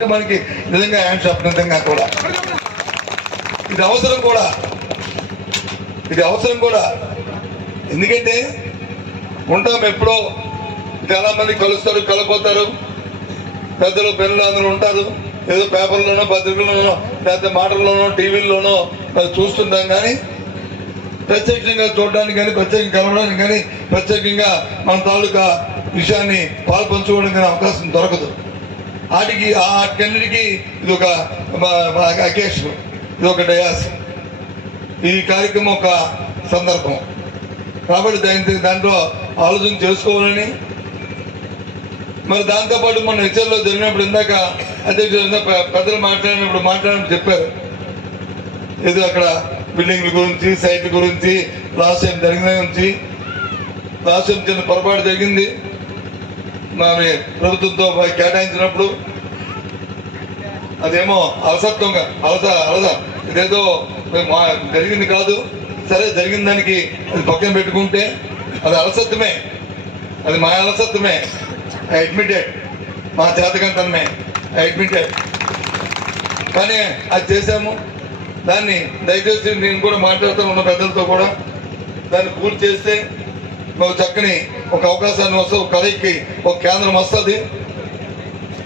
మనకి నిజంగా hands up నిజంగా కూడా ఇది అవసరం కూడా ఎందుకంటే ఉంటాం ఎప్పుడో చాలా మంది కలుస్తారు కలపోతారు పెద్దలు పిల్లలు అందరూ ఉంటారు ఏదో పేపర్లోనో పత్రికల్లోనో లేకపోతే మాటల్లోనో టీవీల్లోనో చూస్తుంటాం కానీ ప్రత్యేకంగా చూడడానికి కానీ ప్రత్యేకంగా కలవడానికి కానీ ప్రత్యేకంగా మన తాలూకా విషయాన్ని పాల్పంచుకోవడానికి కానీ అవకాశం దొరకదు వాటికి వాటికన్నిటికీ ఇది ఒక అకేషన్ ఇది ఒక డయాస్ ఈ కార్యక్రమం ఒక సందర్భం కాబట్టి దాంట్లో ఆలోచన చేసుకోవాలని మరి దాంతోపాటు మన హెచ్చరిలో జరిగినప్పుడు ఇందాక అధ్యక్షులు పెద్దలు మాట్లాడినప్పుడు చెప్పారు ఏదో అక్కడ బిల్డింగ్ల గురించి సైట్ల గురించి లాస్ట్ టైం జరిగిన గురించి లాస్ట్ టైం చిన్న పొరపాటు జరిగింది మరి ప్రభుత్వంతో కేటాయించినప్పుడు అదేమో అలసత్వంగా ఇదేదో జరిగింది కాదు సరే జరిగిన దానికి అది పక్కన పెట్టుకుంటే అది అలసత్వమే అది మా అలసత్వమే అడ్మిటెడ్ మా చేతకంతనమే అడ్మిటెడ్ కానీ అది చేశాము దాన్ని దయచేసి నేను కూడా మాట్లాడుతూ ఉన్న పెద్దలతో కూడా దాన్ని పూర్తి చేస్తే చక్కని ఒక అవకాశాన్ని వస్తే ఒక కలయికి ఒక కేంద్రం వస్తుంది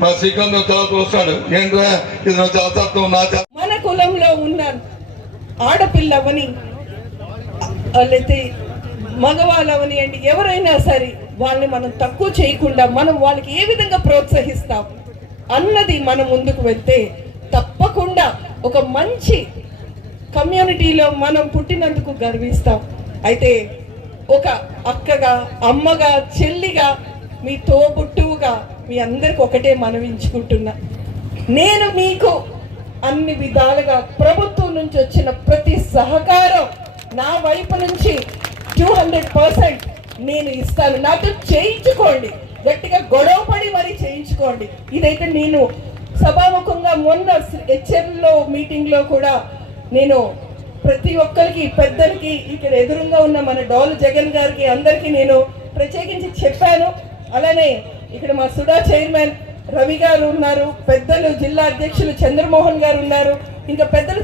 మా శ్రీకాంత్ తర్వాత వస్తాడు ఏంట్రా ఇది అలసత్వం నా మన కులంలో ఉన్న ఆడపిల్లవని లేకపోతే మగవాళ్ళవని అండి ఎవరైనా సరే వాళ్ళని మనం తక్కువ చేయకుండా మనం వాళ్ళకి ఏ విధంగా ప్రోత్సహిస్తాం అన్నది మనం ముందుకు వెళ్తే తప్పకుండా ఒక మంచి కమ్యూనిటీలో మనం పుట్టినందుకు గర్విస్తాం. అయితే ఒక అక్కగా అమ్మగా చెల్లిగా మీ తోబుట్టువుగా మీ అందరికి ఒకటే మనవించుకుంటున్నా నేను మీకు అన్ని విధాలుగా ప్రభుత్వం నుంచి వచ్చిన ప్రతి సహకారం నా వైపు నుంచి 200% నేను ఇస్తాను. నాతో చేయించుకోండి, గట్టిగా గొడవపడి మరీ చేయించుకోండి. ఇదైతే నేను సభాముఖంగా మొన్న హెచ్ఎంలో మీటింగ్లో కూడా నేను ప్రతి ఒక్కరికి పెద్దలకి ఇక్కడ ఎదురుగా ఉన్న మన డోలు జగన్ గారికి అందరికీ నేను ప్రత్యేకించి చెప్పాను. అలానే ఇక్కడ మా సుడా చైర్మన్ రవి గారు ఉన్నారు, పెద్దలు జిల్లా అధ్యక్షులు చంద్రమోహన్ గారు ఉన్నారు, ఇంకా పెద్దలు